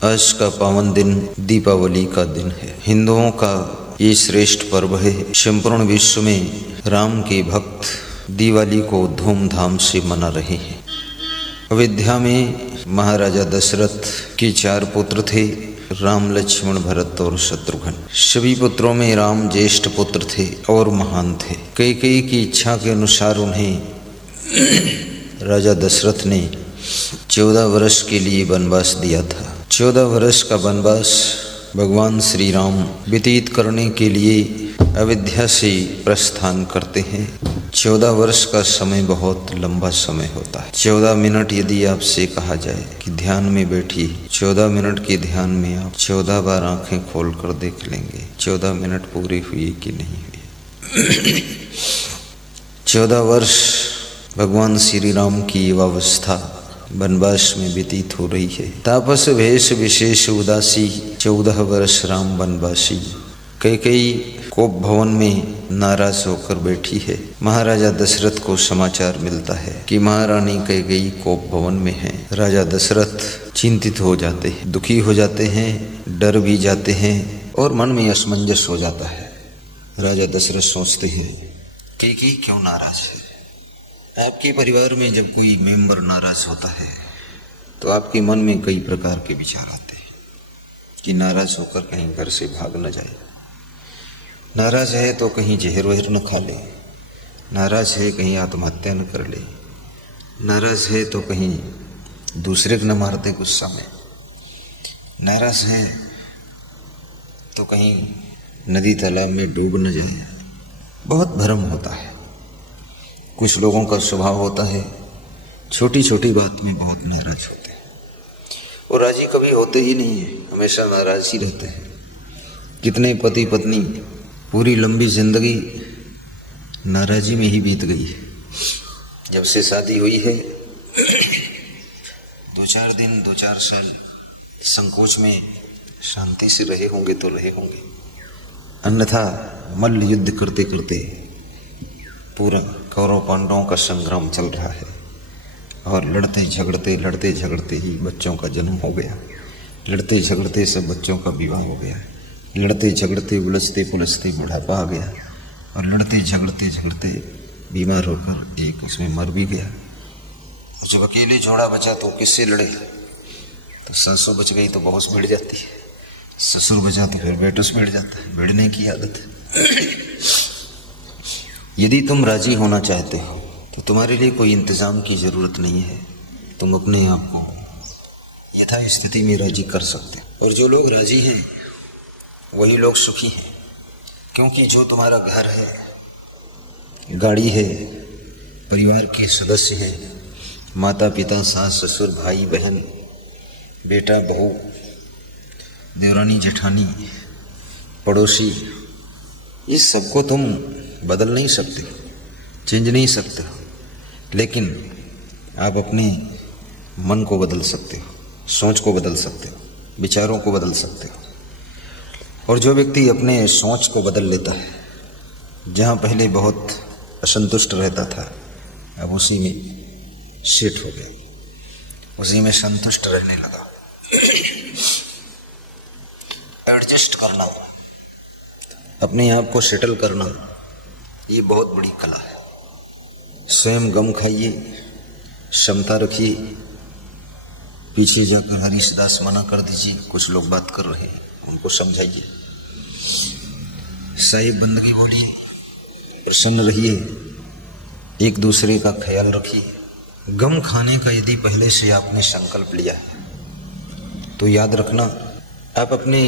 आज का पावन दिन दीपावली का दिन है। हिंदुओं का ये श्रेष्ठ पर्व है। संपूर्ण विश्व में राम के भक्त दिवाली को धूमधाम से मना रहे हैं। अयोध्या में महाराजा दशरथ के 4 पुत्र थे, राम, लक्ष्मण, भरत और शत्रुघ्न। सभी पुत्रों में राम ज्येष्ठ पुत्र थे और महान थे। कैकेयी की इच्छा के अनुसार उन्हें राजा दशरथ ने 14 वर्ष के लिए वनवास दिया था। 14 वर्ष का वनवास भगवान श्री राम व्यतीत करने के लिए अयोध्या से प्रस्थान करते हैं। 14 वर्ष का समय बहुत लंबा समय होता है। 14 मिनट यदि आपसे कहा जाए कि ध्यान में बैठिए, 14 मिनट के ध्यान में आप 14 बार आंखें खोल कर देख लेंगे 14 मिनट पूरे हुए कि नहीं हुए। 14 वर्ष भगवान श्री राम की अवस्था वनवास में व्यतीत हो रही है। तापस भेष विशेष उदासी 14 वर्ष राम वनवासी। कैकेयी कोप भवन में नाराज होकर बैठी है। महाराजा दशरथ को समाचार मिलता है कि महारानी कैकेयी कोप भवन में है। राजा दशरथ चिंतित हो जाते हैं, दुखी हो जाते हैं, डर भी जाते हैं और मन में असमंजस हो जाता है। राजा दशरथ सोचते हैं कैकेयी क्यों नाराज है। आपके परिवार में जब कोई मेंबर नाराज होता है तो आपके मन में कई प्रकार के विचार आते हैं कि नाराज होकर कहीं घर से भाग न जाए, नाराज है तो कहीं जहर वहर न खा ले, नाराज है कहीं आत्महत्या न कर ले, नाराज है तो कहीं दूसरे को न मार दे गुस्सा में, नाराज है तो कहीं नदी तालाब में डूब न जाए। बहुत भ्रम होता है। कुछ लोगों का स्वभाव होता है छोटी छोटी बात में बहुत नाराज होते हैं और राजी कभी होते ही नहीं है, हमेशा नाराज ही रहते हैं। कितने पति पत्नी पूरी लंबी जिंदगी नाराजी में ही बीत गई है। जब से शादी हुई है 2-4 दिन 2-4 साल संकोच में शांति से रहे होंगे तो रहे होंगे, अन्यथा मल्ल युद्ध करते करते पूरा कौरव पांडवों का संग्राम चल रहा है और लड़ते झगड़ते ही बच्चों का जन्म हो गया। लड़ते झगड़ते सब बच्चों का विवाह हो गया। लड़ते झगड़ते उलझते पुलझते बुढ़ापा आ गया और लड़ते झगड़ते बीमार होकर एक उसमें मर भी गया। और जब अकेले जोड़ा बचा तो किससे लड़े। तो सासू बच गई तो बहुस भिड़ जाती है, ससुर बचा तो फिर बेटुस भिड़ जाता है। भिड़ने की आदत है। यदि तुम राजी होना चाहते हो तो तुम्हारे लिए कोई इंतज़ाम की ज़रूरत नहीं है। तुम अपने आप को यथा स्थिति में राजी कर सकते हो। और जो लोग राजी हैं वही लोग सुखी हैं, क्योंकि जो तुम्हारा घर है, गाड़ी है, परिवार के सदस्य हैं, माता पिता, सास ससुर, भाई बहन, बेटा बहू, देवरानी जेठानी, पड़ोसी, इस सबको तुम बदल नहीं सकते, चेंज नहीं सकते हो, लेकिन आप अपने मन को बदल सकते हो, सोच को बदल सकते हो, विचारों को बदल सकते हो। और जो व्यक्ति अपने सोच को बदल लेता है, जहाँ पहले बहुत असंतुष्ट रहता था अब उसी में सेट हो गया, उसी में संतुष्ट रहने लगा। एडजस्ट करना, अपने आप को सेटल करना, ये बहुत बड़ी कला है। स्वयं गम खाइए, क्षमता रखिए। पीछे जाकर हरीशदास मना कर दीजिए, कुछ लोग बात कर रहे हैं उनको समझाइए। साहिब बंदगी बोलिए, प्रसन्न रहिए, एक दूसरे का ख्याल रखिए। गम खाने का यदि पहले से आपने संकल्प लिया है तो याद रखना आप अपने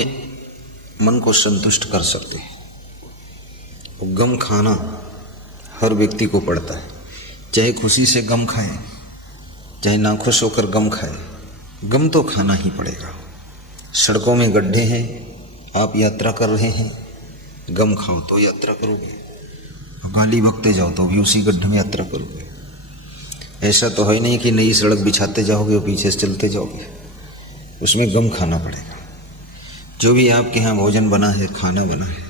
मन को संतुष्ट कर सकते हैं। गम खाना हर व्यक्ति को पड़ता है, चाहे खुशी से गम खाए चाहे नाखुश होकर गम खाए, गम तो खाना ही पड़ेगा। सड़कों में गड्ढे हैं, आप यात्रा कर रहे हैं, गम खाओ तो यात्रा करोगे, गाली बकते जाओ तो भी उसी गड्ढे में यात्रा करोगे। ऐसा तो है नहीं कि नई सड़क बिछाते जाओगे और पीछे से चलते जाओगे, उसमें गम खाना पड़ेगा। जो भी आपके यहाँ भोजन बना है, खाना बना है,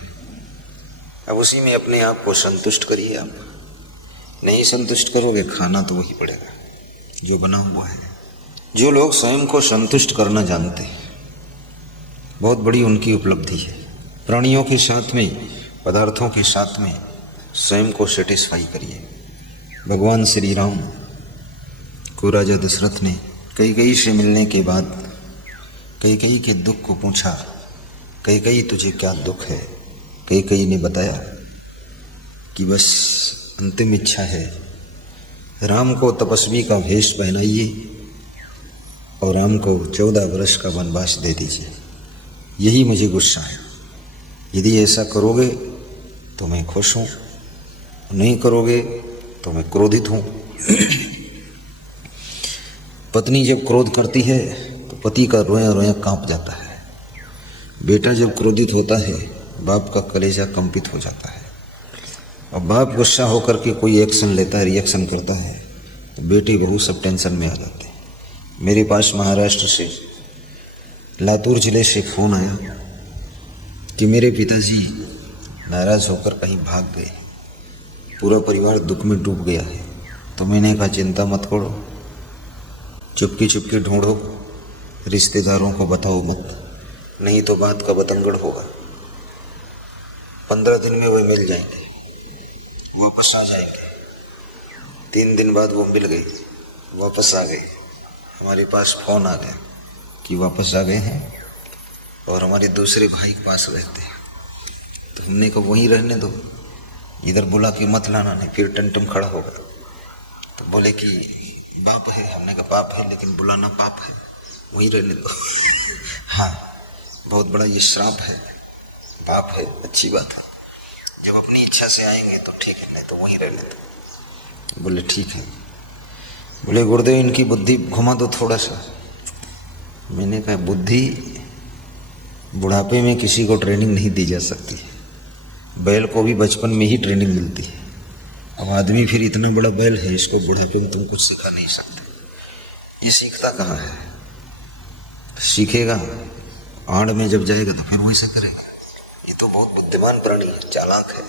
अब उसी में अपने आप को संतुष्ट करिए। आप नहीं संतुष्ट करोगे, खाना तो वही पड़ेगा जो बना हुआ है। जो लोग स्वयं को संतुष्ट करना जानते हैं बहुत बड़ी उनकी उपलब्धि है। प्राणियों के साथ में, पदार्थों के साथ में स्वयं को सेटिस्फाई करिए। भगवान श्री राम को राजा दशरथ ने कैकेयी से मिलने के बाद कैकेयी के दुख को पूछा, कैकेयी तुझे क्या दुख है? कैकेयी ने बताया कि बस अंतिम इच्छा है, राम को तपस्वी का वेश पहनाइए और राम को 14 वर्ष का वनवास दे दीजिए, यही मुझे गुस्सा है। यदि ऐसा करोगे तो मैं खुश हूँ, नहीं करोगे तो मैं क्रोधित हूँ। पत्नी जब क्रोध करती है तो पति का रोया रोया कांप जाता है। बेटा जब क्रोधित होता है बाप का कलेजा कंपित हो जाता है। और बाप गुस्सा होकर के कोई एक्शन लेता है, रिएक्शन करता है, तो बेटी बहू सब टेंशन में आ जाते हैं। मेरे पास महाराष्ट्र से, लातूर जिले से फ़ोन आया कि मेरे पिताजी नाराज़ होकर कहीं भाग गए, पूरा परिवार दुख में डूब गया है। तो मैंने कहा चिंता मत करो, चुपके चुपके ढूंढो, रिश्तेदारों को बताओ मत, नहीं तो बात का बतंगड़ होगा। 15 दिन में वे मिल जाएंगे, वापस आ जाएंगे। 3 दिन बाद वो मिल गई, वापस आ गई। हमारे पास फ़ोन आ गया कि वापस आ गए हैं और हमारे दूसरे भाई के पास रहते हैं। तो हमने कहा वहीं रहने दो, इधर बुला के मत लाना, नहीं फिर टमटम खड़ा होगा। तो बोले कि बाप है। हमने कहा बाप है लेकिन बुलाना पाप है, वहीं रहने दो। हाँ, बहुत बड़ा ये श्राप है, बाप है अच्छी बात है, जब अपनी इच्छा से आएंगे तो ठीक है, नहीं तो वहीं रहने दो। बोले ठीक है। बोले गुरुदेव इनकी बुद्धि घुमा दो थोड़ा सा। मैंने कहा बुद्धि बुढ़ापे में किसी को ट्रेनिंग नहीं दी जा सकती, बैल को भी बचपन में ही ट्रेनिंग मिलती है। अब आदमी फिर इतना बड़ा बैल है, इसको बुढ़ापे में तुम कुछ सिखा नहीं सकते। ये सीखता कहाँ है? सीखेगा आड़ में जब जाएगा तो फिर वैसा करेगा। ये तो बहुत बुद्धिमान प्राणी है, चालाक है।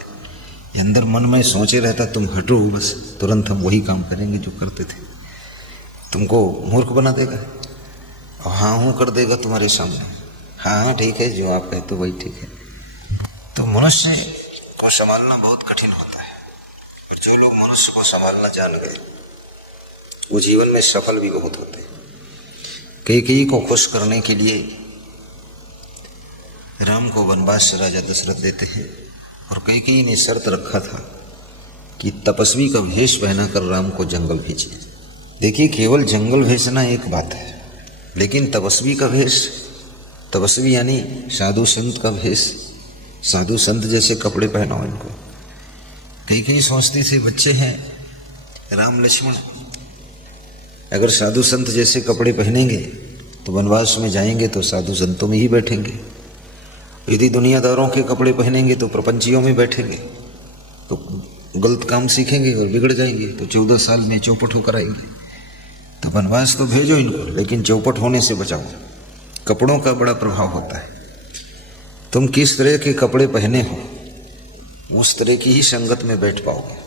ये अंदर मन में सोचे रहता तुम हटो बस, तुरंत हम वही काम करेंगे जो करते थे। तुमको मूर्ख बना देगा और हाँ हूँ कर देगा तुम्हारे सामने। हाँ ठीक है, जो आप कहते वही ठीक है। तो मनुष्य को संभालना बहुत कठिन होता है, और जो लोग मनुष्य को संभालना जान गए वो जीवन में सफल भी बहुत होते हैं। कैकेयी को खुश करने के लिए राम को वनवास राजा दशरथ देते हैं, और कैकेयी ने शर्त रखा था कि तपस्वी का भेष पहनाकर राम को जंगल भेजिए। देखिए, केवल जंगल भेजना एक बात है, लेकिन तपस्वी का भेष, तपस्वी यानी साधु संत का भेष, साधु संत जैसे कपड़े पहनाओ इनको। कैकेयी सोचती थी बच्चे हैं राम लक्ष्मण, अगर साधु संत जैसे कपड़े पहनेंगे तो वनवास में जाएंगे तो साधु संतों में ही बैठेंगे। यदि दुनियादारों के कपड़े पहनेंगे तो प्रपंचियों में बैठेंगे, तो गलत काम सीखेंगे और बिगड़ जाएंगे, तो 14 साल में चौपट होकर आएंगे। तो वनवास तो भेजो इनको, लेकिन चौपट होने से बचाओ। कपड़ों का बड़ा प्रभाव होता है। तुम किस तरह के कपड़े पहने हो उस तरह की ही संगत में बैठ पाओगे।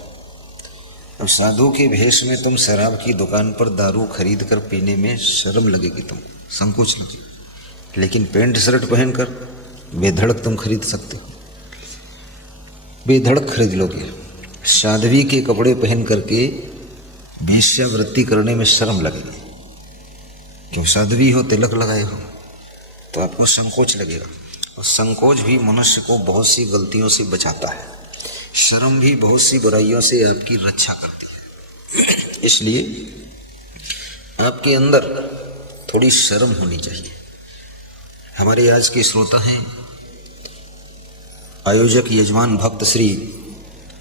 अब साधु के भेष में तुम शराब की दुकान पर दारू खरीद कर पीने में शर्म लगेगी, तुम संकोच लगेगी, लेकिन पैंट शर्ट पहनकर बेधड़क तुम खरीद सकते हो, बेधड़क खरीद लोगे। साध्वी के कपड़े पहन करके वेश्यावृत्ति करने में शर्म लगेगी, क्यों साध्वी हो, तिलक लगाए हो, तो आपको संकोच लगेगा। और संकोच भी मनुष्य को बहुत सी गलतियों से बचाता है, शर्म भी बहुत सी बुराइयों से आपकी रक्षा करती है। इसलिए आपके अंदर थोड़ी शर्म होनी चाहिए। हमारे आज के श्रोता हैं आयोजक यजमान भक्त श्री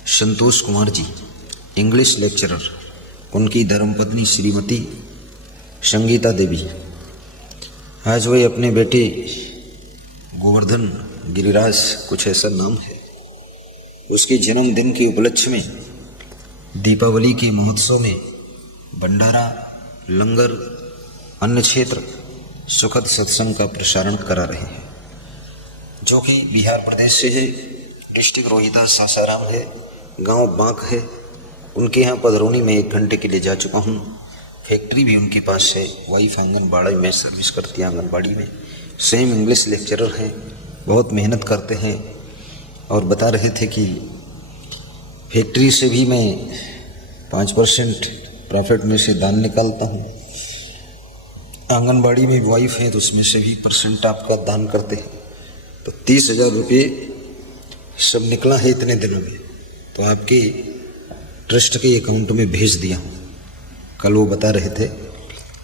संतोष कुमार जी, इंग्लिश लेक्चरर, उनकी धर्मपत्नी श्रीमती संगीता देवी। आज वही अपने बेटे गोवर्धन गिरिराज, कुछ ऐसा नाम है, उसके जन्मदिन के उपलक्ष्य में दीपावली के महोत्सव में भंडारा, लंगर, अन्य क्षेत्र सुखद सत्संग का प्रसारण करा रहे हैं, जो कि बिहार प्रदेश से है। डिस्ट्रिक्ट रोहिता सासाराम है, गांव बांक है। उनके यहाँ पधरौनी में 1 घंटे के लिए जा चुका हूँ। फैक्ट्री भी उनके पास है, वाइफ आंगनबाड़ी में सर्विस करती है, आंगनबाड़ी में। सेम इंग्लिश लेक्चरर हैं, बहुत मेहनत करते हैं और बता रहे थे कि फैक्ट्री से भी मैं 5% प्रॉफिट में से दान निकालता हूँ। आंगनबाड़ी में वाइफ है तो उसमें से भी % आपका दान करते हैं। तो 30,000 रुपये सब निकला है इतने दिनों में, तो आपके ट्रस्ट के अकाउंट में भेज दिया हूँ। कल वो बता रहे थे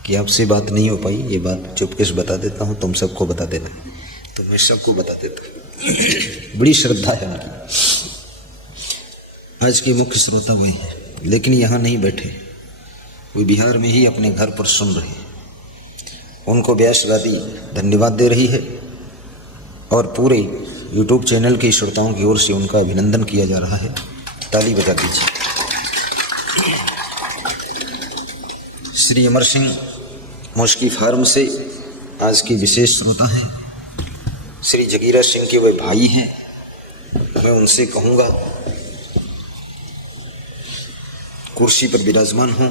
कि आपसे बात नहीं हो पाई, ये बात चुपके से बता देता हूँ, तुम सबको बता देना। तो मैं सबको बता देता हूँ। बड़ी श्रद्धा है उनकी। आज के मुख्य श्रोता वही हैं, लेकिन यहाँ नहीं बैठे, वो बिहार में ही अपने घर पर सुन रहे हैं। उनको व्यास गादी धन्यवाद दे रही है और पूरे यूट्यूब चैनल के श्रोताओं की ओर से उनका अभिनंदन किया जा रहा है। ताली बजा दीजिए। श्री अमर सिंह मुश्की फार्म से आज के विशेष श्रोता हैं। श्री जगीरा सिंह के वे भाई हैं। मैं उनसे कहूँगा, कुर्सी पर विराजमान हूँ,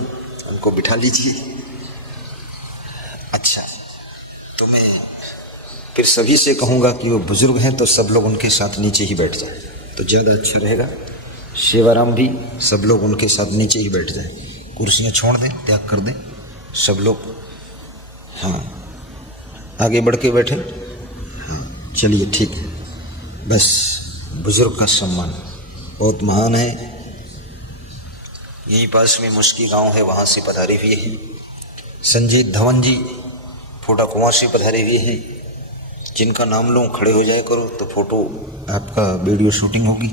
उनको बिठा लीजिए। अच्छा, तो मैं फिर सभी से कहूँगा कि वो बुजुर्ग हैं तो सब लोग उनके साथ नीचे ही बैठ जाएं, तो ज़्यादा अच्छा रहेगा। सेवाराम भी, सब लोग उनके साथ नीचे ही बैठ जाएं, कुर्सियाँ छोड़ दें, त्याग कर दें सब लोग। हाँ, आगे बढ़ के बैठे। हाँ, चलिए ठीक है। बस बुजुर्ग का सम्मान बहुत महान है। यहीं पास में मुश्की गांव है, वहाँ से पधारे हुए हैं संजय धवन जी, फोटा कुआं से पधारे हुए हैं। जिनका नाम लूँ खड़े हो जाए करो तो फोटो आपका वीडियो शूटिंग होगी।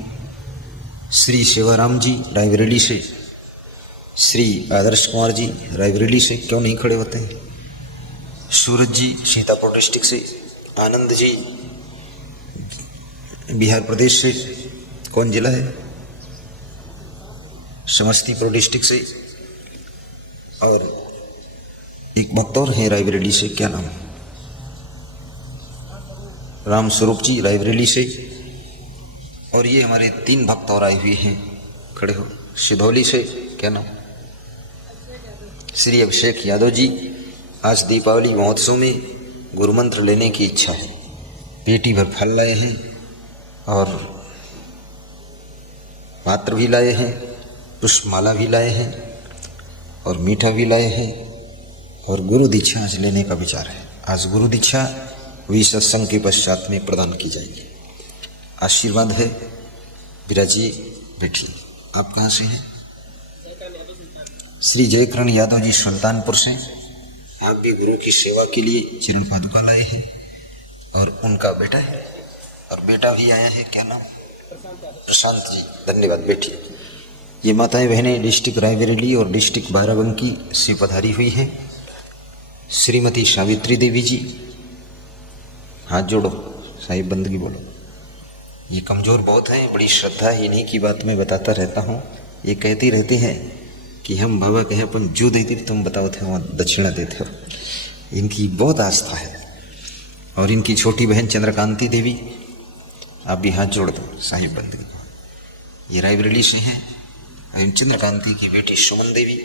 श्री सेवाराम जी रायबरेली से, श्री आदर्श कुमार जी रायबरेली से, क्यों नहीं खड़े होते हैं। सूरज जी सीतापुर डिस्ट्रिक्ट से, आनंद जी बिहार प्रदेश से, कौन जिला है, समस्तीपुर डिस्ट्रिक्ट से, और एक भक्त और है रायबरेली से, क्या नाम, राम स्वरूप जी रायबरेली से। और ये हमारे 3 भक्त और आए हुए हैं, खड़े हो। सिधौली से, क्या नाम, श्री अभिषेक यादव जी। आज दीपावली महोत्सव में गुरुमंत्र लेने की इच्छा है। पेटी भर फल लाए हैं और पात्र भी लाए हैं, पुष्पमाला भी लाए हैं और मीठा भी लाए हैं, और गुरु दीक्षा आज लेने का विचार है। आज गुरु दीक्षा वही सत्संग के पश्चात में प्रदान की जाएगी। आशीर्वाद है। विराजिए, बैठिए। आप कहाँ से हैं? श्री जयकरण यादव जी सुल्तानपुर से। आप भी गुरु की सेवा के लिए चरण पादुका लाए हैं, और उनका बेटा है, और बेटा भी आया है, क्या नाम, प्रशांत जी। धन्यवाद, बैठिए। ये माताएं बहनें डिस्ट्रिक्ट रायबरेली और डिस्ट्रिक्ट बाराबंकी से पधारी हुई हैं। श्रीमती सावित्री देवी जी, हाथ जोड़ो, साहिब बंदगी बोलो। ये कमज़ोर बहुत हैं, बड़ी श्रद्धा है, इन्हीं की बात मैं बताता रहता हूँ। ये कहती रहती हैं कि हम बाबा कहे अपन जो देते तुम बताओ थे वहाँ दक्षिणा देते हो। इनकी बहुत आस्था है। और इनकी छोटी बहन चंद्रकांति देवी, आप भी हाथ जोड़ दो, साहिब बंदगी। ये रायबरेली से हैं। चंद्रकांति की बेटी सुमन देवी,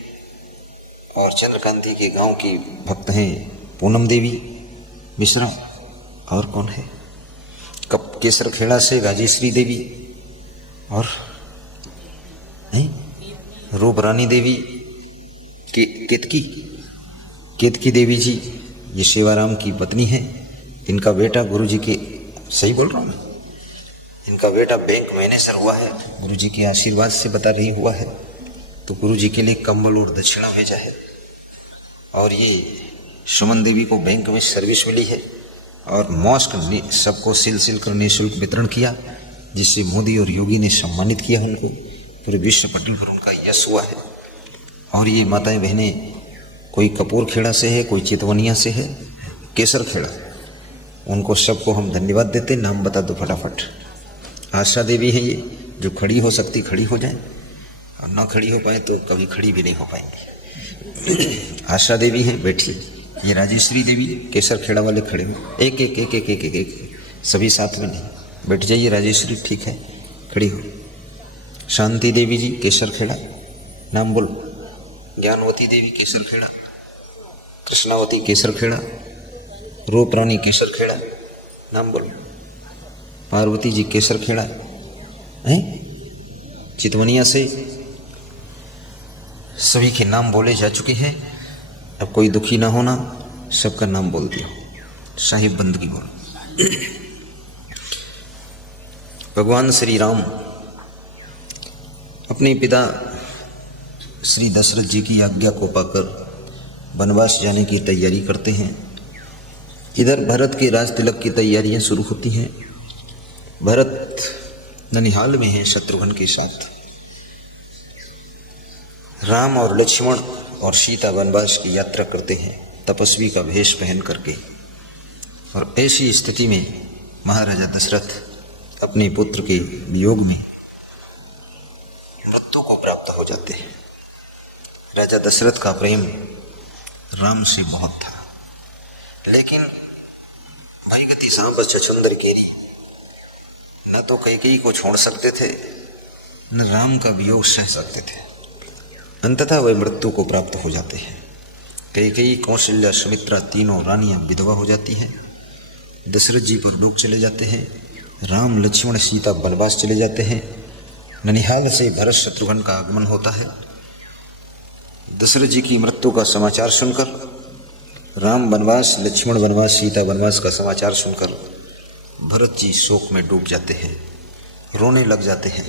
और चंद्रकांति के गांव की भक्त हैं पूनम देवी मिश्रा। और कौन है, कप केसर खेड़ा से राजेश्वरी देवी, और रूप रानी देवी, केतकी देवी जी, ये सेवाराम की पत्नी है। इनका बेटा गुरुजी के, सही बोल रहा हूँ मैं, इनका बेटा बैंक मैनेजर हुआ है, गुरुजी के आशीर्वाद से बता रही हुआ है। तो गुरुजी के लिए कंबल और दक्षिणा भेजा है। और ये सुमन देवी को बैंक में सर्विस मिली है, और मॉस्क ने सबको सिल कर निःशुल्क वितरण किया, जिससे मोदी और योगी ने सम्मानित किया उनको। पूरे विश्व पटल पर उनका यश हुआ है। और ये माताएं बहनें, कोई कपूर खेड़ा से है, कोई चितवनिया से है, केसर खेड़ा, उनको सबको हम धन्यवाद देते। नाम बता दो फटाफट। आशा देवी है ये, जो खड़ी हो सकती खड़ी हो जाए, और ना खड़ी हो पाए तो कभी खड़ी भी नहीं हो पाएंगी। आशा देवी हैं, बैठिए। ये राजेश्वरी देवी, केसर खेड़ा वाले खड़े हो, एक एक एक एक एक एक, एक सभी साथ में नहीं, बैठ जाइए। राजेश्वरी ठीक है, खड़ी हो। शांति देवी जी केसर खेड़ा, नाम बोलो। ज्ञानवती देवी केसर खेड़ा, कृष्णावती केसर खेड़ा, रूप रानी केसर खेड़ा, नाम बोलो। पार्वती जी केसर खेड़ा है, चितवनिया से सभी के नाम बोले जा चुके हैं। अब कोई दुखी ना होना, सबका नाम बोल दिया, साहिब बंदगी बोलो। भगवान श्री राम अपने पिता श्री दशरथ जी की आज्ञा को पाकर वनवास जाने की तैयारी करते हैं। इधर भरत के राज तिलक की तैयारियां शुरू होती हैं। भरत ननिहाल में हैं शत्रुघ्न के साथ। राम और लक्ष्मण और सीता वनवास की यात्रा करते हैं तपस्वी का भेष पहन करके। और ऐसी स्थिति में महाराजा दशरथ अपने पुत्र के वियोग में मृत्यु को प्राप्त हो जाते हैं। राजा दशरथ का प्रेम राम से बहुत था, लेकिन भयगति सांप छछुंदर केरी, न तो कैकेयी को छोड़ सकते थे न राम का वियोग सह सकते थे। अंततः वे मृत्यु को प्राप्त हो जाते हैं। कैकेयी, कौशल्या, सुमित्रा तीनों रानियां विधवा हो जाती हैं। दशरथ जी पर लोग चले जाते हैं। राम लक्ष्मण सीता वनवास चले जाते हैं। ननिहाल से भरत शत्रुघ्न का आगमन होता है। दशरथ जी की मृत्यु का समाचार सुनकर, राम वनवास, लक्ष्मण वनवास, सीता वनवास का समाचार सुनकर भरत जी शोक में डूब जाते हैं, रोने लग जाते हैं।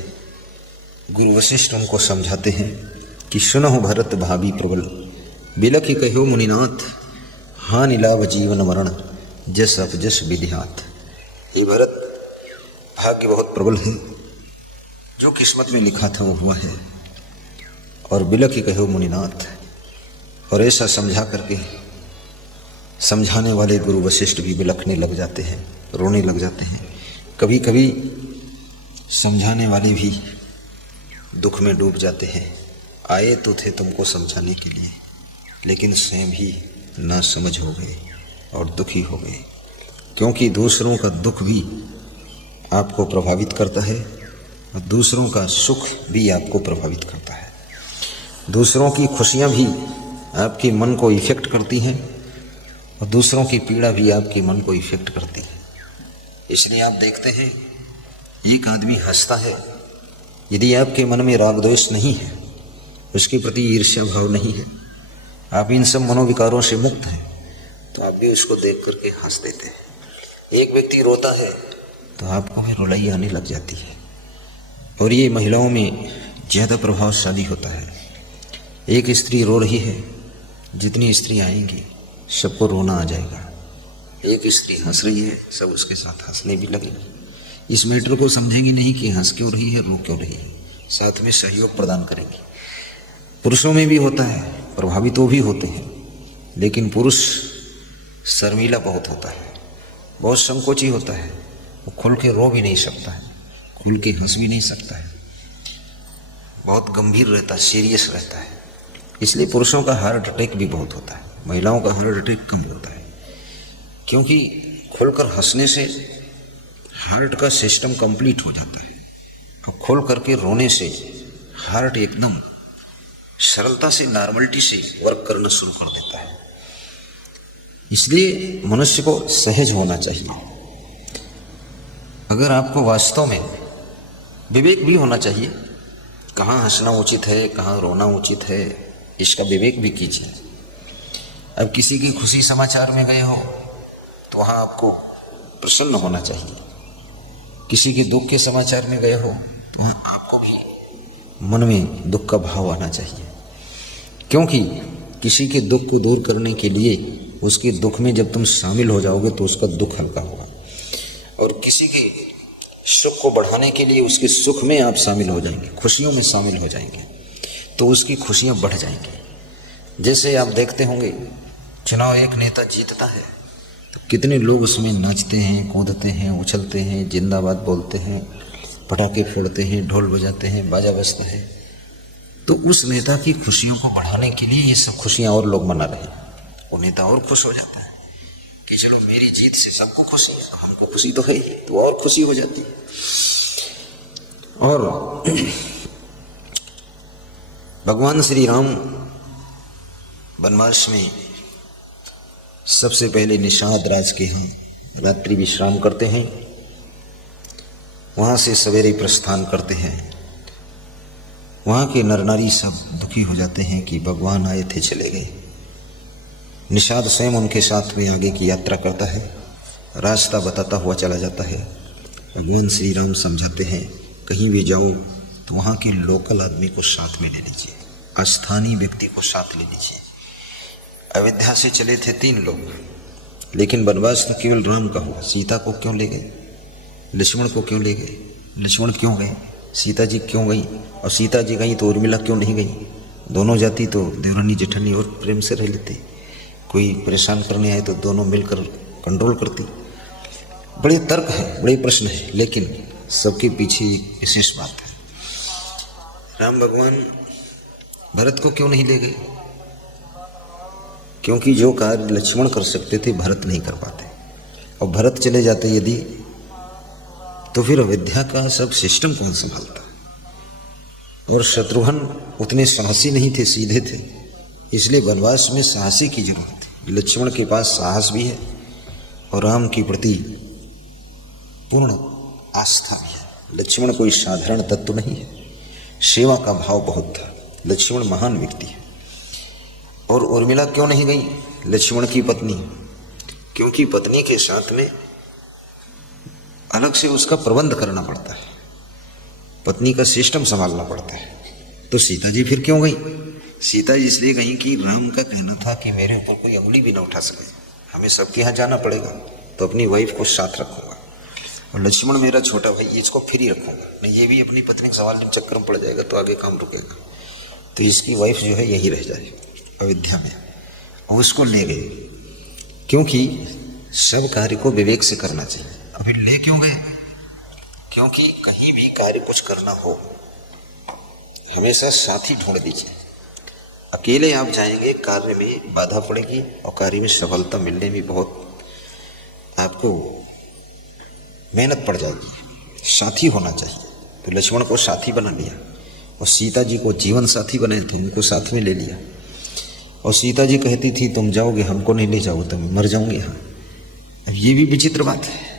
गुरु वशिष्ठ उनको समझाते हैं कि सुनहु भरत भावी प्रबल, बिलखि कहो मुनिनाथ, हानि लाभ जीवन मरण, जस अपजस विधिहात। ये भरत, भाग्य बहुत प्रबल है, जो किस्मत में लिखा था वो हुआ है। और बिलखि कहो मुनिनाथ, और ऐसा समझा करके समझाने वाले गुरु वशिष्ठ भी बिलखने लग जाते हैं, रोने लग जाते हैं। कभी कभी समझाने वाले भी दुख में डूब जाते हैं। आए तो थे तुमको समझाने के लिए, लेकिन स्वयं ही ना समझ हो गए और दुखी हो गए। क्योंकि दूसरों का दुख भी आपको प्रभावित करता है और दूसरों का सुख भी आपको प्रभावित करता है। दूसरों की खुशियाँ भी आपके मन को इफेक्ट करती हैं और दूसरों की पीड़ा भी आपके मन को इफेक्ट करती है। इसलिए आप देखते हैं, एक आदमी हंसता है, यदि आपके मन में राग द्वेष नहीं है, उसके प्रति ईर्ष्या भाव नहीं है, आप इन सब मनोविकारों से मुक्त हैं, तो आप भी उसको देख करके हंस देते हैं। एक व्यक्ति रोता है तो आपको भी रुलाई आने लग जाती है। और ये महिलाओं में ज़्यादा प्रभावशाली होता है। एक स्त्री रो रही है, जितनी स्त्री आएंगी सबको रोना आ जाएगा। एक स्त्री हंस रही है, सब उसके साथ हंसने भी लगेंगे। इस मैटर को समझेंगे नहीं कि हंस क्यों रही है, रो क्यों रही है, साथ में सहयोग प्रदान करेंगे। पुरुषों में भी होता है, प्रभावित वो भी होते हैं, लेकिन पुरुष शर्मीला बहुत होता है, बहुत संकोची होता है। वो खुल के रो भी नहीं सकता है, खुल के हंस भी नहीं सकता है, बहुत गंभीर रहता है, सीरियस रहता है। इसलिए पुरुषों का हार्ट अटैक भी बहुत होता है, महिलाओं का हार्ट अटैक कम होता है। क्योंकि खुलकर हंसने से हार्ट का सिस्टम कंप्लीट हो जाता है, और खोल करके रोने से हार्ट एकदम सरलता से, नॉर्मलिटी से वर्क करना शुरू कर देता है। इसलिए मनुष्य को सहज होना चाहिए। अगर आपको वास्तव में विवेक भी होना चाहिए, कहाँ हंसना उचित है, कहाँ रोना उचित है, इसका विवेक भी कीजिए। अब किसी की खुशी समाचार में गए हो तो वहाँ आपको प्रसन्न होना चाहिए। किसी के दुख के समाचार में गए हो तो वहाँ आपको भी मन में दुख का भाव आना चाहिए। क्योंकि किसी के दुख को दूर करने के लिए उसके दुख में जब तुम शामिल हो जाओगे तो उसका दुख हल्का होगा, और किसी के सुख को बढ़ाने के लिए उसके सुख में आप शामिल हो जाएंगे, खुशियों में शामिल हो जाएंगे, तो उसकी खुशियाँ बढ़ जाएंगी। जैसे आप देखते होंगे, चुनाव एक नेता जीतता है तो कितने लोग उसमें नाचते हैं, कूदते हैं, उछलते हैं, जिंदाबाद बोलते हैं, पटाखे फोड़ते हैं, ढोल बजाते हैं, बाजा बजता है। तो उस नेता की खुशियों को बढ़ाने के लिए ये सब खुशियाँ और लोग मना रहे हैं। वो नेता और खुश हो जाता है कि चलो मेरी जीत से सबको खुशी है, हमको खुशी तो है, तो और खुशी हो जाती है। और भगवान श्री राम वनवास में सबसे पहले निषाद राज के यहाँ रात्रि विश्राम करते हैं, वहाँ से सवेरे प्रस्थान करते हैं। वहाँ के नर नारी सब दुखी हो जाते हैं कि भगवान आए थे चले गए। निषाद स्वयं उनके साथ में आगे की यात्रा करता है, रास्ता बताता हुआ चला जाता है। भगवान श्री राम समझाते हैं कहीं भी जाओ तो वहाँ के लोकल आदमी को साथ में ले लीजिए, स्थानीय व्यक्ति को साथ ले लीजिए। अयोध्या से चले थे 3 लोग, लेकिन वनवास तो केवल राम का हुआ। सीता को क्यों ले गए? लक्ष्मण को क्यों ले गए? लक्ष्मण क्यों गए? सीता जी क्यों गई? और सीता जी गई तो उर्मिला क्यों नहीं गई? दोनों जाती तो देवरानी जेठानी और प्रेम से रह लेते। कोई परेशान करने आए तो दोनों मिलकर कंट्रोल करती। बड़े तर्क हैं, बड़े प्रश्न हैं, लेकिन सबके पीछे एक विशेष बात है। राम भगवान भरत को क्यों नहीं ले गए? क्योंकि जो कार्य लक्ष्मण कर सकते थे भरत नहीं कर पाते, और भरत चले जाते यदि तो फिर अयोध्या का सब सिस्टम कौन संभालता? और शत्रुघ्न उतने साहसी नहीं थे, सीधे थे, इसलिए वनवास में साहसी की जरूरत है। लक्ष्मण के पास साहस भी है और राम के प्रति पूर्ण आस्था भी है। लक्ष्मण कोई साधारण तत्व नहीं है, सेवा का भाव बहुत था। लक्ष्मण महान व्यक्ति है। और उर्मिला क्यों नहीं गई? लक्ष्मण की पत्नी, क्योंकि पत्नी के साथ में अलग से उसका प्रबंध करना पड़ता है, पत्नी का सिस्टम संभालना पड़ता है। तो सीता जी फिर क्यों गई? सीता जी इसलिए गई कि राम का कहना था कि मेरे ऊपर कोई उंगली भी ना उठा सके, हमें सबके यहाँ जाना पड़ेगा, तो अपनी वाइफ को साथ रखूंगा। और लक्ष्मण मेरा छोटा भाई, इसको फ्री रखूंगा, नहीं ये भी अपनी पत्नी के सवाल में चक्कर में पड़ जाएगा तो आगे काम रुकेगा। तो इसकी वाइफ जो है यही रह जाए अयोध्या में, और उसको ले गए, क्योंकि सब कार्य को विवेक से करना चाहिए। अभी ले क्यों गए? क्योंकि कहीं भी कार्य कुछ करना हो हमेशा साथी ढूंढ दीजिए। अकेले आप जाएंगे, कार्य में बाधा पड़ेगी और कार्य में सफलता मिलने में बहुत आपको मेहनत पड़ जाएगी। साथी होना चाहिए। तो लक्ष्मण को साथी बना लिया, और सीता जी को जीवन साथी बनाए थे, उनको साथ में ले लिया। और सीता जी कहती थी तुम जाओगे, हमको नहीं ले जाओगे तो मैं मर जाऊंगी यहाँ। अब ये भी विचित्र बात है।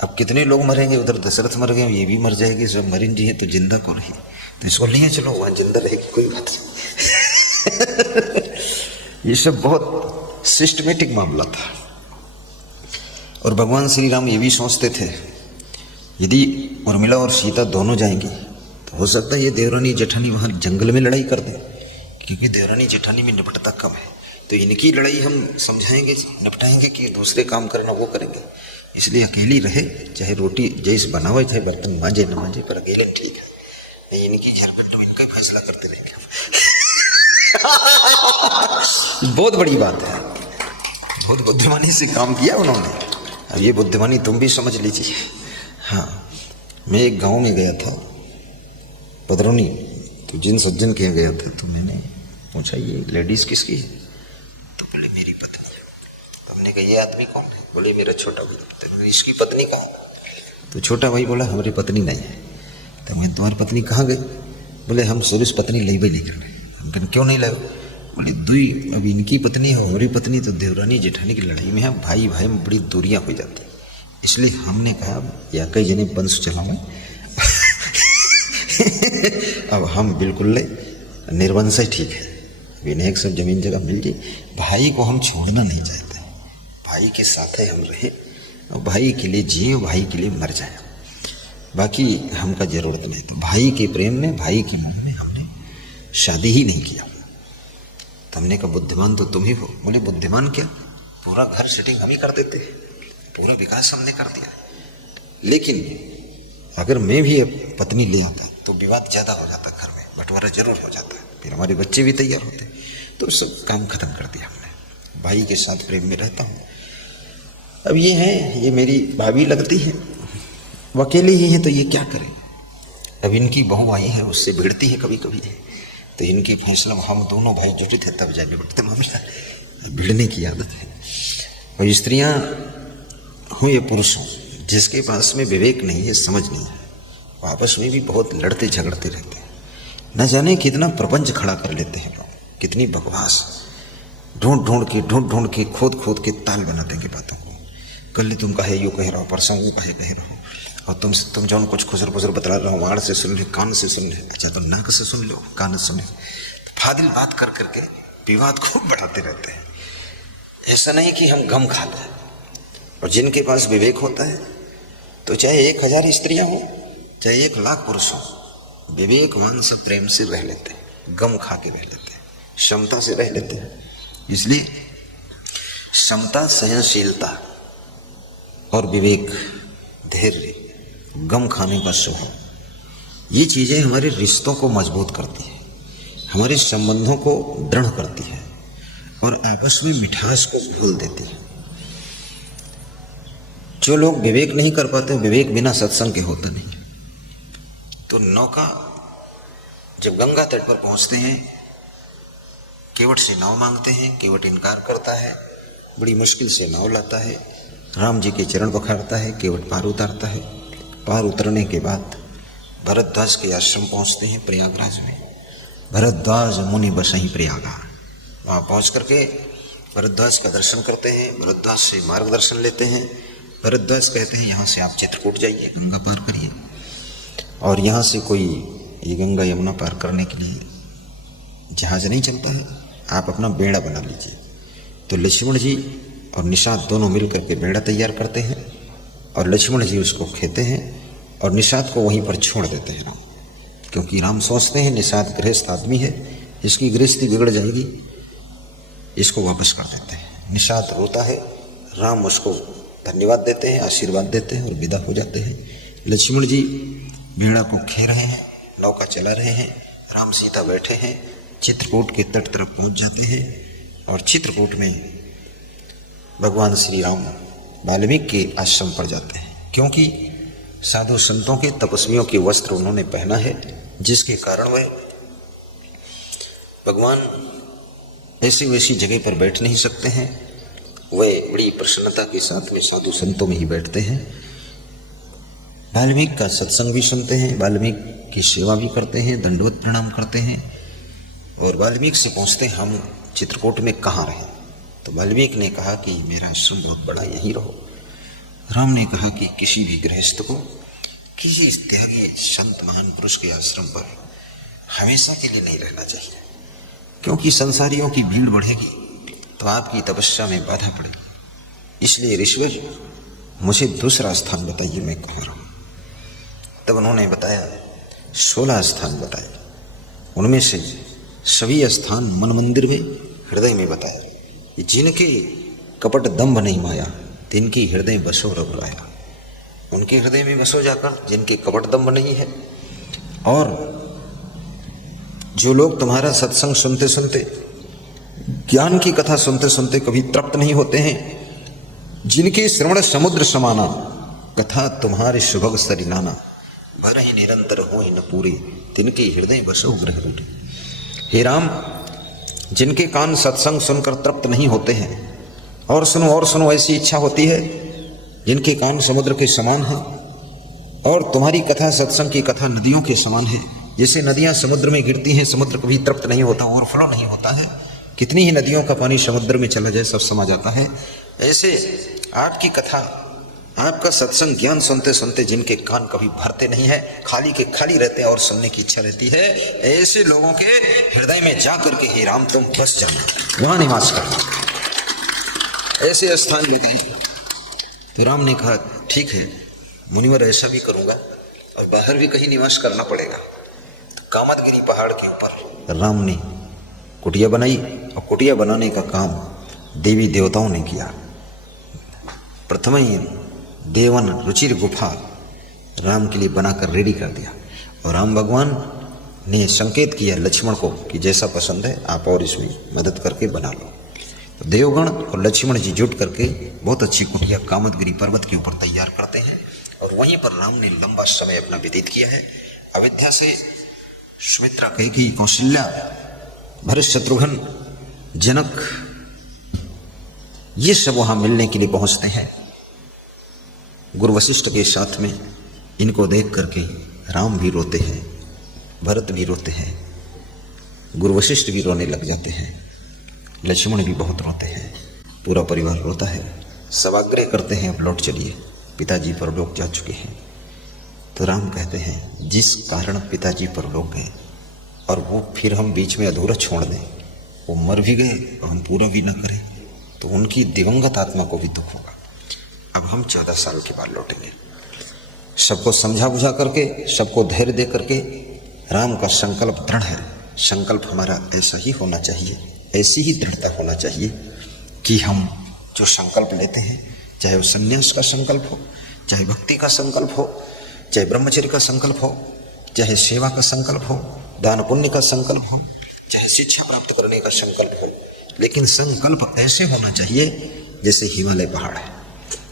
अब कितने लोग मरेंगे? उधर दशरथ मर गए, ये भी मर जाएगी, सब मरीन जी है तो जिंदा कौन है? तो इसको लिए चलो, वहाँ जिंदा रहेगी, कोई बात नहीं। ये सब बहुत सिस्टमेटिक मामला था। और भगवान श्री राम ये भी सोचते थे यदि उर्मिला और सीता दोनों जाएंगी तो हो सकता है ये देवरानी जेठानी वहाँ जंगल में लड़ाई कर दें, क्योंकि देवरानी जेठानी में निपटता कम है। तो इनकी लड़ाई हम समझाएंगे, निपटाएंगे कि दूसरे काम करना वो करेंगे। इसलिए अकेली रहे, चाहे रोटी जैसे बनावे, चाहे बर्तन मांजे न मांजे, पर अकेले ठीक है। इनकी झारखंड में इनका फैसला करते रहेंगे। बहुत बड़ी बात है, बहुत बुद्धिमानी से काम किया उन्होंने। अब ये बुद्धिमानी तुम भी समझ लीजिए। हाँ, मैं एक गांव में गया था, पदरौनी, तो जिन सज्जन के यहाँ गया था तो मैंने पूछा ये लेडीज किसकी है? तो बोले मेरी पत्नी। तो हमने कहा ये आदमी कौन है? बोले मेरा छोटा भाई। तो इसकी पत्नी कहाँ? तो छोटा भाई बोला हमारी पत्नी नहीं है। तो मैं तुम्हारी पत्नी कहाँ गई? बोले हम सुरेश पत्नी ले भाई लेकर गए। हम कहें क्यों नहीं लाए? बोले दुई, अब इनकी पत्नी है हमारी पत्नी तो देवरानी जेठानी की लड़ाई में है, भाई भाई में बड़ी दूरियां हो जाती, इसलिए हमने कहा या कई जने वंश चलाओ। अब हम बिल्कुल निर्वंश ठीक है, विनय सब जमीन जगह मिल जाए। भाई को हम छोड़ना नहीं चाहते, भाई के साथ है हम रहे, और भाई के लिए जिए, भाई के लिए मर जाए, बाकी हमका जरूरत नहीं। तो भाई के प्रेम में, भाई के मन में हमने शादी ही नहीं किया। तो हमने कहा बुद्धिमान तो तुम ही हो। बोले बुद्धिमान क्या, पूरा घर सेटिंग हम ही कर देते, पूरा विकास हमने कर दिया। लेकिन अगर मैं भी पत्नी ले आता तो विवाद ज़्यादा हो जाता, घर में बंटवारा जरूर हो जाता, फिर हमारे बच्चे भी तैयार होते। तो सब काम खत्म कर दिया हमने। भाई के साथ प्रेम में रहता हूँ। अब ये है, ये मेरी भाभी लगती है, वो अकेली ही है तो ये क्या करें। अब इनकी बहू आई है, उससे भिड़ती है कभी कभी, तो इनकी फैसला हम दोनों भाई जुटे थे तब जाके बढ़ते मामला, भिड़ने की आदत है। और स्त्रियाँ हों या पुरुष हों, जिसके पास में विवेक नहीं है, समझ नहीं है, वो आपस में भी बहुत लड़ते झगड़ते रहते हैं। न जाने कितना प्रपंच खड़ा कर लेते हैं लोग, कितनी बकवास। ढूंढ के खोद के ताल बना देंगे बातों को। कल तुम कहे यूँ कह रहो, परसों वो कहे रहो, और तुम जौन कुछ खुसर पुसर बतला रहे हो, वाड़ से सुन ले, कान से सुन ले, अच्छा तो नाक से सुन लो, कान से सुने, फादिल बात कर करके विवाद खूब बढ़ाते रहते हैं। ऐसा नहीं कि हम गम खा लें। और जिनके पास विवेक होता है तो चाहे 1000 स्त्रियां हो, चाहे 1,00,000 पुरुष हो, विवेकवान से प्रेम से रह लेते हैं, गम खा के रह लेते हैं, क्षमता से रह लेते हैं। इसलिए क्षमता, सहनशीलता और विवेक, धैर्य, गम खाने का स्वभाव, ये चीजें हमारे रिश्तों को मजबूत करती है, हमारे संबंधों को दृढ़ करती है और आपस में मिठास को घोल देती है। जो लोग विवेक नहीं कर पाते, विवेक बिना सत्संग के होता नहीं। तो नौका जब गंगा तट पर पहुंचते हैं, केवट से नाव मांगते हैं, केवट इनकार करता है, बड़ी मुश्किल से नाव लाता है, राम जी के चरण पखाड़ता है, केवट पार उतारता है। पार उतरने के बाद भरद्वाज के आश्रम पहुंचते हैं प्रयागराज में। भरद्वाज मुनि बसहि प्रयागा, वहाँ पहुँच करके भरद्वाज का दर्शन करते हैं, भरद्वाज से मार्गदर्शन लेते हैं। भरद्वाज कहते हैं यहाँ से आप चित्रकूट जाइए, गंगा पार करिए, और यहाँ से कोई ये गंगा यमुना पार करने के लिए जहाज नहीं चलता है, आप अपना बेड़ा बना लीजिए। तो लक्ष्मण जी और निषाद दोनों मिल करके बेड़ा तैयार करते हैं और लक्ष्मण जी उसको खेते हैं और निषाद को वहीं पर छोड़ देते हैं राम, क्योंकि राम सोचते हैं निषाद गृहस्थ आदमी है, इसकी गृहस्थी बिगड़ जाएगी, इसको वापस कर देते हैं। निषाद रोता है, राम उसको धन्यवाद देते हैं, आशीर्वाद देते हैं और विदा हो जाते हैं। लक्ष्मण जी बेड़ा को खे रहे हैं, नौका चला रहे हैं, राम सीता बैठे हैं, चित्रकूट के तट तरफ पहुंच जाते हैं और चित्रकूट में भगवान श्री राम वाल्मीकि के आश्रम पर जाते हैं, क्योंकि साधु संतों के, तपस्वियों के वस्त्र उन्होंने पहना है, जिसके कारण वह भगवान ऐसी वैसी जगह पर बैठ नहीं सकते हैं। वे बड़ी प्रसन्नता के साथ में साधु संतों में ही बैठते हैं, वाल्मीकि का सत्संग भी सुनते हैं, वाल्मीकि की सेवा भी करते हैं, दंडवत प्रणाम करते हैं। और वाल्मीकि से पूछते हैं हम चित्रकूट में कहाँ रहें? तो वाल्मीकि ने कहा कि मेरा आश्रम बहुत बड़ा, यहीं रहो। राम ने कहा कि किसी भी गृहस्थ को किसी त्यागी संत महान पुरुष के आश्रम पर हमेशा के लिए नहीं रहना चाहिए, क्योंकि संसारियों की भीड़ बढ़ेगी तो आपकी तपस्या में बाधा पड़ेगी। इसलिए ऋषिवर मुझे दूसरा स्थान बताइए, मैं कहाँ रहूँ? तब उन्होंने बताया 16 स्थान बताए, उनमें से सभी स्थान मन मंदिर में, हृदय में बताया कि जिनके कपट दंभ नहीं माया, तिनकी हृदय बसो रघुराया। उनके हृदय में बसो जाकर जिनके कपट दंभ नहीं है। और जो लोग तुम्हारा सत्संग सुनते सुनते, ज्ञान की कथा सुनते सुनते कभी तृप्त नहीं होते हैं, जिनके श्रवण समुद्र समाना, कथा तुम्हारे सुभग सरिनाना, भर ही निरंतर हो ही न पूरे, तिनके हृदय बसो ग्रह रूढ़। हे राम, जिनके कान सत्संग सुनकर तृप्त नहीं होते हैं, और सुनो ऐसी इच्छा होती है, जिनके कान समुद्र के समान है, और तुम्हारी कथा, सत्संग की कथा नदियों के समान है। जैसे नदियां समुद्र में गिरती हैं, समुद्र कभी तृप्त नहीं होता, ओवरफ्लो नहीं होता है, कितनी ही नदियों का पानी समुद्र में चला जाए सब समा जाता है। ऐसे आपकी कथा, आपका सत्संग, ज्ञान सुनते सुनते जिनके कान कभी भरते नहीं है, खाली के खाली रहते हैं और सुनने की इच्छा रहती है, ऐसे लोगों के हृदय में जा करके हे राम तुम बस जाना, वहां निवास करना, ऐसे स्थान बताए। तो राम ने कहा ठीक है मुनिवर, ऐसा भी करूंगा और बाहर भी कहीं निवास करना पड़ेगा। तो कामदगिरी पहाड़ के ऊपर राम ने कुटिया बनाई, और कुटिया बनाने का काम देवी देवताओं ने किया। प्रथम ही देवन रुचिर गुफा राम के लिए बनाकर रेडी कर दिया, और राम भगवान ने संकेत किया लक्ष्मण को कि जैसा पसंद है आप और इसमें मदद करके बना लो। तो देवगण और लक्ष्मण जी जुट करके बहुत अच्छी कुटिया कामदगिरी पर्वत के ऊपर तैयार करते हैं, और वहीं पर राम ने लंबा समय अपना व्यतीत किया है। अयोध्या से सुमित्रा, कैकेयी, कौशल्या, भरत, शत्रुघ्न, जनक, ये सब वहां मिलने के लिए पहुंचते हैं। गुरु वशिष्ठ के साथ में इनको देख करके राम भी रोते हैं, भरत भी रोते हैं, गुरु वशिष्ठ भी रोने लग जाते हैं। लक्ष्मण भी बहुत रोते हैं, पूरा परिवार रोता है। सब आग्रह करते हैं अब लौट चलिए, पिताजी परलोक जा चुके हैं। तो राम कहते हैं जिस कारण पिताजी परलोक गए और वो फिर हम बीच में अधूरा छोड़ दें, वो मर भी गए और हम पूरा भी ना करें तो उनकी दिवंगत आत्मा को भी दुख होगा। अब हम 14 साल के बाद लौटेंगे। सबको समझा बुझा करके, सबको धैर्य दे करके, राम का संकल्प दृढ़ है। संकल्प हमारा ऐसा ही होना चाहिए, ऐसी ही दृढ़ता होना चाहिए कि हम जो संकल्प लेते हैं, चाहे वो संन्यास का संकल्प हो, चाहे भक्ति का संकल्प हो, चाहे ब्रह्मचर्य का संकल्प हो, चाहे सेवा का संकल्प हो, दान पुण्य का संकल्प हो, चाहे शिक्षा प्राप्त करने का संकल्प हो, लेकिन संकल्प ऐसे होना चाहिए जैसे हिमालय पहाड़ है।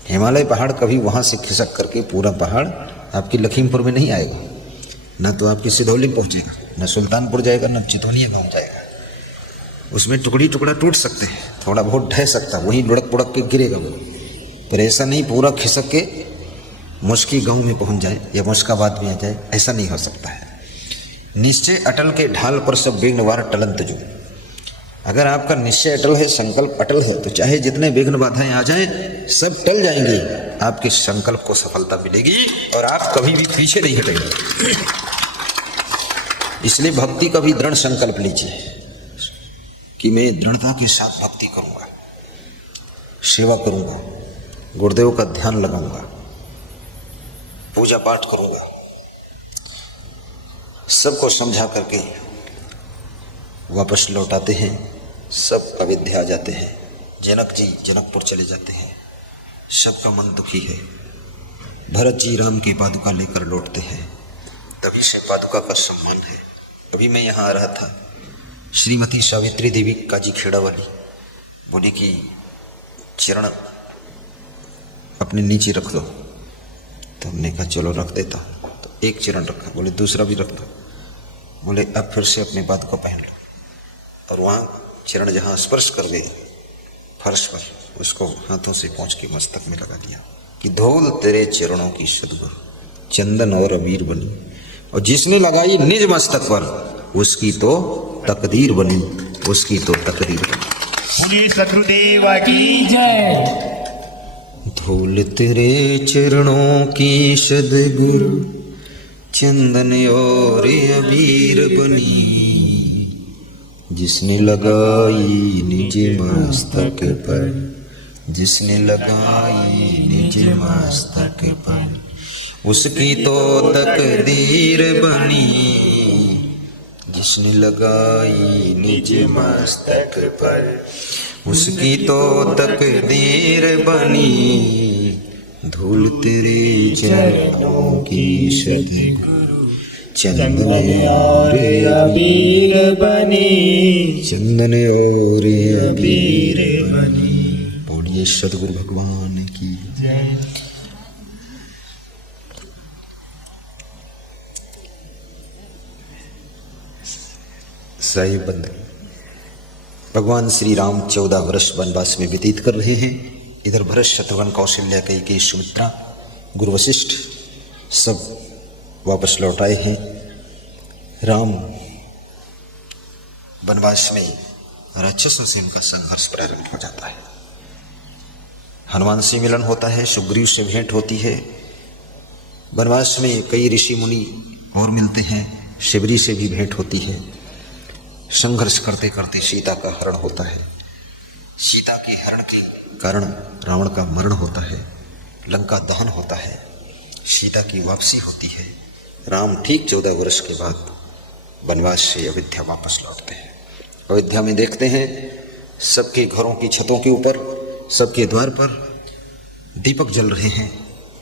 हिमालय पहाड़ कभी वहाँ से खिसक करके पूरा पहाड़ आपकी लखीमपुर में नहीं आएगा, ना तो आपकी सिधौली पहुँचेगा, ना सुल्तानपुर जाएगा, ना चितौनिया गाँव जाएगा। उसमें टुकड़ी टुकड़ा टूट सकते हैं, थोड़ा बहुत ढह सकता, वहीं लुढ़क पुढ़क के गिरेगा वो, पर ऐसा नहीं पूरा खिसक के मुश्की गांव में पहुंच जाए या मुश्काबाद में आ जाए, ऐसा नहीं हो सकता है। निश्चय अटल के ढाल पर सब विघ्नवार टलंत जो। अगर आपका निश्चय अटल है, संकल्प अटल है, तो चाहे जितने विघ्न बाधाएं आ जाएं सब टल जाएंगी, आपके संकल्प को सफलता मिलेगी और आप कभी भी पीछे नहीं हटेंगे। इसलिए भक्ति का भी दृढ़ संकल्प लीजिए कि मैं दृढ़ता के साथ भक्ति करूंगा, सेवा करूंगा, गुरुदेव का ध्यान लगाऊंगा, पूजा पाठ करूंगा। सबको समझा करके वापस लौटाते हैं, सब अयोध्या आ जाते हैं। जनक जी जनकपुर चले जाते हैं, सबका मन दुखी है। भरत जी राम की पादुका लेकर लौटते हैं, तभी से पादुका का सम्मान है। अभी मैं यहाँ आ रहा था, श्रीमती सावित्री देवी काजी खेड़ा वाली बोली कि चरण अपने नीचे रख दो, तो हमने कहा चलो रख देता। तो एक चरण रखा, बोले दूसरा भी रख दो, बोले अब फिर से अपने बात को पहन लो। और वहाँ चरण जहाँ स्पर्श कर गए फर्श पर, उसको हाथों से पहुँच के मस्तक में लगा दिया कि धोल तेरे चरणों की सदगुरु, चंदन और अबीर बनी। और जिसने लगाई निज मस्तक पर, उसकी तो तकदीर बनी, उसकी तो तकदीर बनी। सतगुरुदेव की जय। धूल तेरे चरणों की सदगुरु, चंदन और अबीर बनी। जिसने लगाई निज मस्तक पर, जिसने लगाई निज मस्तक पर, उसकी तो तकदीर बनी। जिसने लगाई निज मस्तक पर, उसकी तो तकदीर बनी। धूल तेरे चरणों की सदगुरु, चंदन और अबीर बनी, चंदन और अबीर बनी। बोलिए सदगुरु भगवान की जय। साहिब बंद। भगवान श्री राम 14 वर्ष वनवास में व्यतीत कर रहे हैं। इधर भरत, शत्रुघ्न, कौशल्या, कैकेयी, सुमित्रा, गुरु वशिष्ठ सब वापस लौट आए हैं। राम वनवास में राक्षसों से उनका संघर्ष प्रारंभ हो जाता है। हनुमान से मिलन होता है, सुग्रीव से भेंट होती है। वनवास में कई ऋषि मुनि और मिलते हैं, शिवरी से भी भेंट होती है। संघर्ष करते करते सीता का हरण होता है। सीता के हरण के कारण रावण का मरण होता है, लंका दहन होता है, सीता की वापसी होती है। राम ठीक 14 वर्ष के बाद वनवास से अयोध्या वापस लौटते हैं। अयोध्या में देखते हैं सबके घरों की छतों के ऊपर, सबके द्वार पर दीपक जल रहे हैं।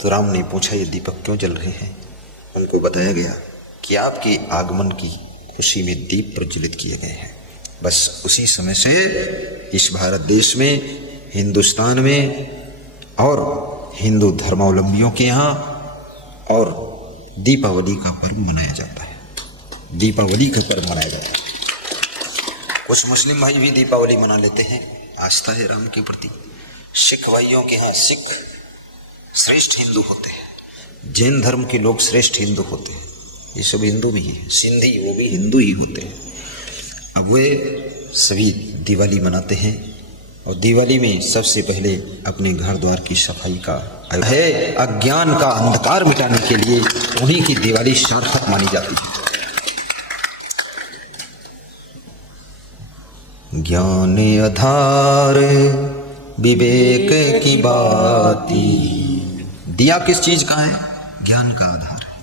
तो राम ने पूछा ये दीपक क्यों जल रहे हैं? उनको बताया गया कि आपके आगमन की खुशी में दीप प्रज्वलित किए गए हैं। बस उसी समय से इस भारत देश में, हिंदुस्तान में और हिंदू धर्मावलंबियों के यहाँ और दीपावली का पर्व मनाया जाता है। दीपावली का पर्व मनाया जाता है। कुछ मुस्लिम भाई भी दीपावली मना लेते हैं, आस्था है राम के प्रति। सिख भाइयों के यहाँ सिख श्रेष्ठ हिंदू होते हैं, जैन धर्म के लोग श्रेष्ठ हिंदू होते हैं, ये सब हिंदू भी हैं। सिंधी वो भी हिंदू ही होते हैं। अब वे सभी दिवाली मनाते हैं और दिवाली में सबसे पहले अपने घर द्वार की सफाई का है। अज्ञान का अंधकार मिटाने के लिए उन्हीं की दिवाली सार्थक मानी जाती है। ज्ञान आधार विवेक की बाती। दिया किस चीज का है? ज्ञान का आधार है,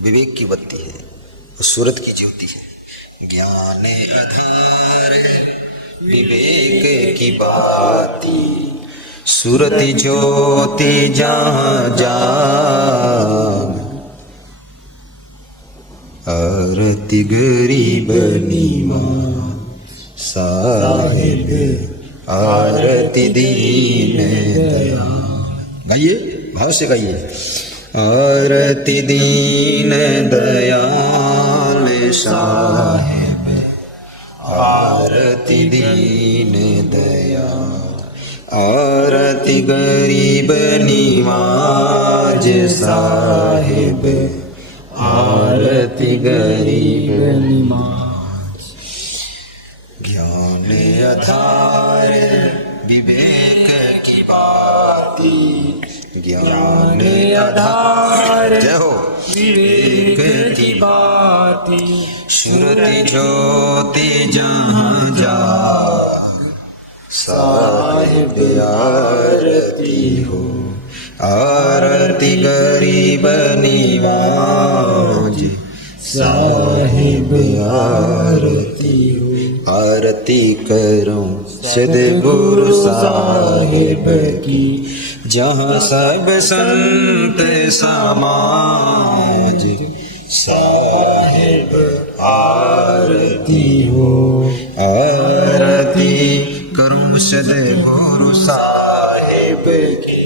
विवेक की बत्ती है और सूरत की ज्योति है। ज्ञान आधार विवेक की बाती, सूरत ज्योति जहाँ जाग, आरती गरीब नीमा साहिब, आरती दीन दयाल। गाइए, भाव से गाइए। आरती दीन दयाल साहिब, आरती दीन दयाल, आरती गरीब निवाज साहिब, आरती गरीब निवाज। ज्ञान आधार विवेक की बाती, ज्ञान आधार जय हो विवेक की बाती, श्रुति ज्योति जहाँ जा साहिब, आरती हो, आरती गरीब निवाज साहिब, आरती हो, आरती करूं सद्गुरु साहिब की, जहाँ सब संत समाज साहिब, आरती हो, आरती करूं सद्गुरु साहिब की,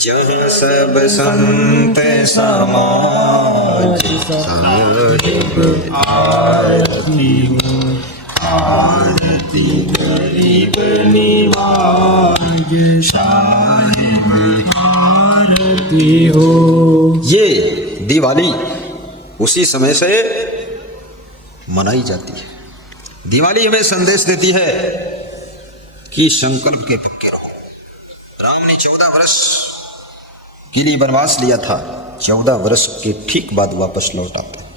जहाँ सब संत समाज साहिब, आरती हो, आरती गरीब निवाज साहिब, आरती हो। ये दिवाली उसी समय से मनाई जाती है। दिवाली हमें संदेश देती है कि संकल्प के पक्के रहो। राम ने 14 वर्ष के लिए वनवास लिया था, 14 वर्ष के ठीक बाद वापस लौट आते हैं।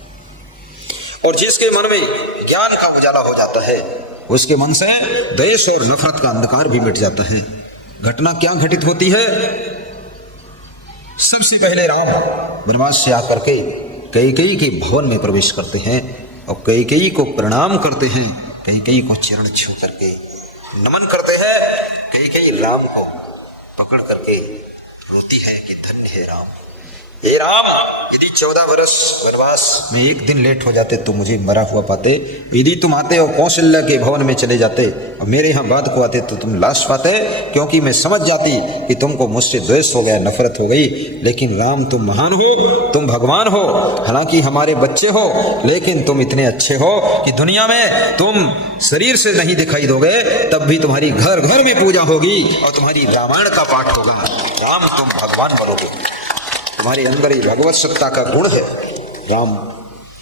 और जिसके मन में ज्ञान का उजाला हो जाता है, उसके मन से द्वेष और नफरत का अंधकार भी मिट जाता है। घटना क्या घटित होती है? सबसे पहले राम वनवास से आकर के कैकेयी के भवन में प्रवेश करते हैं और कैकेयी को प्रणाम करते हैं, कैकेयी को चरण छू करके नमन करते हैं। कैकेयी राम को पकड़ करके रोती है कि धन्य है राम, हे राम, यदि 14 वर्ष वनवास में एक दिन लेट हो जाते तो मुझे मरा हुआ पाते। यदि तुम आते और कौशल्या के भवन में चले जाते और मेरे यहाँ बाद को आते तो तुम लाश पाते, क्योंकि मैं समझ जाती कि तुमको मुझसे द्वेष हो गया, नफरत हो गई। लेकिन राम, तुम महान हो, तुम भगवान हो, हालांकि हमारे बच्चे हो, लेकिन तुम इतने अच्छे हो कि दुनिया में तुम शरीर से नहीं दिखाई दोगे, तब भी तुम्हारी घर घर में पूजा होगी और तुम्हारी रामायण का पाठ होगा। राम, तुम भगवान बनोगे, तुम्हारे अंदर ही भगवत सत्ता का गुण है। राम